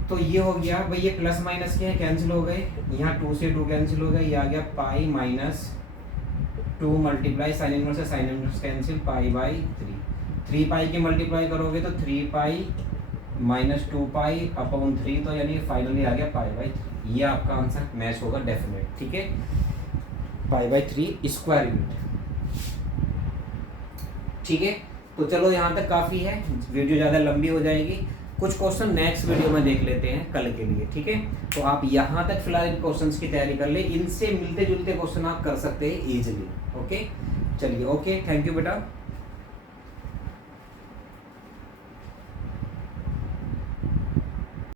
तो ये हो गया भाई, ये प्लस माइनस के हैं कैंसिल हो गए, यहाँ 2 से 2 कैंसिल हो गए, ये आ गया π-2 मल्टीप्लाई साइन इनवर्स से साइन इनवर्स कैंसिल π/3, 3π के मल्टीप्लाई करोगे तो 3π - 2π/3, तो यानी फाइनली आ गया π/3। ये आपका आंसर मैच होगा डेफिनेट, ठीक है, π/3 स्क्वायर यूनिट, ठीक है। तो चलो यहाँ तक काफ़ी है, वीडियो ज़्यादा लंबी हो जाएगी। कुछ क्वेश्चन नेक्स्ट वीडियो में देख लेते हैं कल के लिए, ठीक है। तो आप यहाँ तक फिलहाल इन क्वेश्चंस की तैयारी कर ले, इनसे मिलते जुलते क्वेश्चन आप कर सकते हैं इजीली। ओके, चलिए, ओके, थैंक यू बेटा।